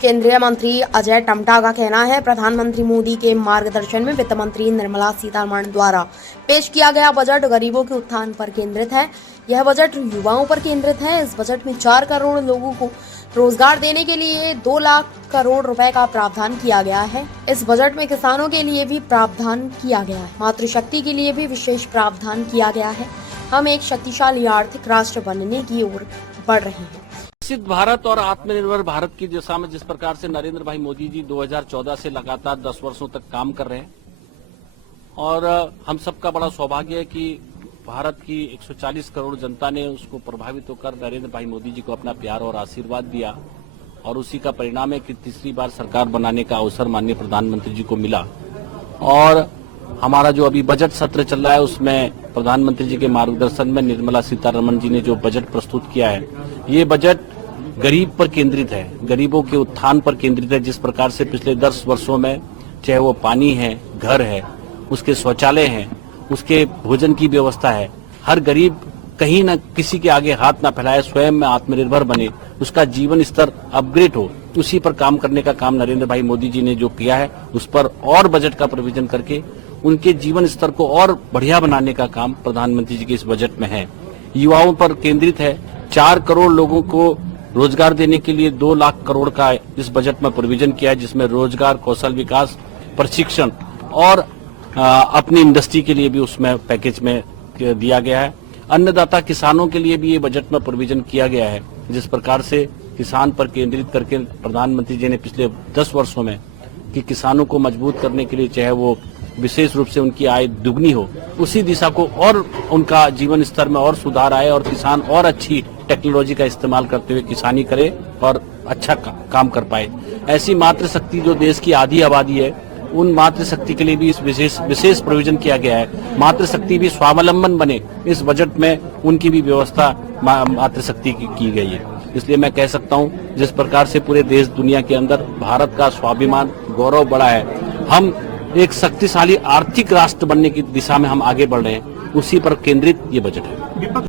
केंद्रीय मंत्री अजय टम्टा का कहना है, प्रधानमंत्री मोदी के मार्गदर्शन में वित्त मंत्री निर्मला सीतारमण द्वारा पेश किया गया बजट गरीबों के उत्थान पर केंद्रित है। यह बजट युवाओं पर केंद्रित है। इस बजट में 4 करोड़ लोगों को रोजगार देने के लिए 2 लाख करोड़ रुपए का प्रावधान किया गया है। इस बजट में किसानों के लिए भी प्रावधान किया गया है। मातृशक्ति के लिए भी विशेष प्रावधान किया गया है। हम एक शक्तिशाली आर्थिक राष्ट्र बनने की ओर बढ़ रहे हैं। विकसित भारत और आत्मनिर्भर भारत की दिशा में जिस प्रकार से नरेंद्र भाई मोदी जी 2014 से लगातार 10 वर्षों तक काम कर रहे हैं और हम सबका बड़ा सौभाग्य है कि भारत की 140 करोड़ जनता ने उसको प्रभावित होकर नरेंद्र भाई मोदी जी को अपना प्यार और आशीर्वाद दिया और उसी का परिणाम है कि तीसरी बार सरकार बनाने का अवसर माननीय प्रधानमंत्री जी को मिला। और हमारा जो अभी बजट सत्र चल रहा है उसमें प्रधानमंत्री जी के मार्गदर्शन में निर्मला सीतारमण जी ने जो बजट प्रस्तुत किया है, ये बजट गरीब पर केंद्रित है, गरीबों के उत्थान पर केंद्रित है। जिस प्रकार से पिछले 10 वर्षों में चाहे वो पानी है, घर है, उसके शौचालय हैं, उसके भोजन की व्यवस्था है, हर गरीब कहीं न किसी के आगे हाथ ना फैलाए, स्वयं में आत्मनिर्भर बने, उसका जीवन स्तर अपग्रेड हो, उसी पर काम करने का काम नरेंद्र भाई मोदी जी ने जो किया है उस पर और बजट का प्रोविजन करके उनके जीवन स्तर को और बढ़िया बनाने का काम प्रधानमंत्री जी के इस बजट में है। युवाओं पर केंद्रित है। 4 करोड़ लोगों को रोजगार देने के लिए 2 लाख करोड़ का इस बजट में प्रोविजन किया है, जिसमें रोजगार, कौशल विकास, प्रशिक्षण और अपनी इंडस्ट्री के लिए भी उसमें पैकेज में दिया गया है। अन्नदाता किसानों के लिए भी ये बजट में प्रोविजन किया गया है। जिस प्रकार से किसान पर केंद्रित करके प्रधानमंत्री जी ने पिछले 10 वर्षों में कि किसानों को मजबूत करने के लिए चाहे वो विशेष रूप से उनकी आय दुगनी हो, उसी दिशा को और उनका जीवन स्तर में और सुधार आए और किसान और अच्छी टेक्नोलॉजी का इस्तेमाल करते हुए किसानी करे और अच्छा काम कर पाए। ऐसी मातृशक्ति जो देश की आधी आबादी है, उन मातृशक्ति के लिए भी इस विशेष प्रोविजन किया गया है। मातृशक्ति भी स्वावलंबन बने, इस बजट में उनकी भी व्यवस्था मातृशक्ति की गई है। इसलिए मैं कह सकता हूं, जिस प्रकार से पूरे देश दुनिया के अंदर भारत का स्वाभिमान, गौरव बढ़ा है, हम एक शक्तिशाली आर्थिक राष्ट्र बनने की दिशा में हम आगे बढ़ रहे हैं, उसी पर केंद्रित ये बजट है।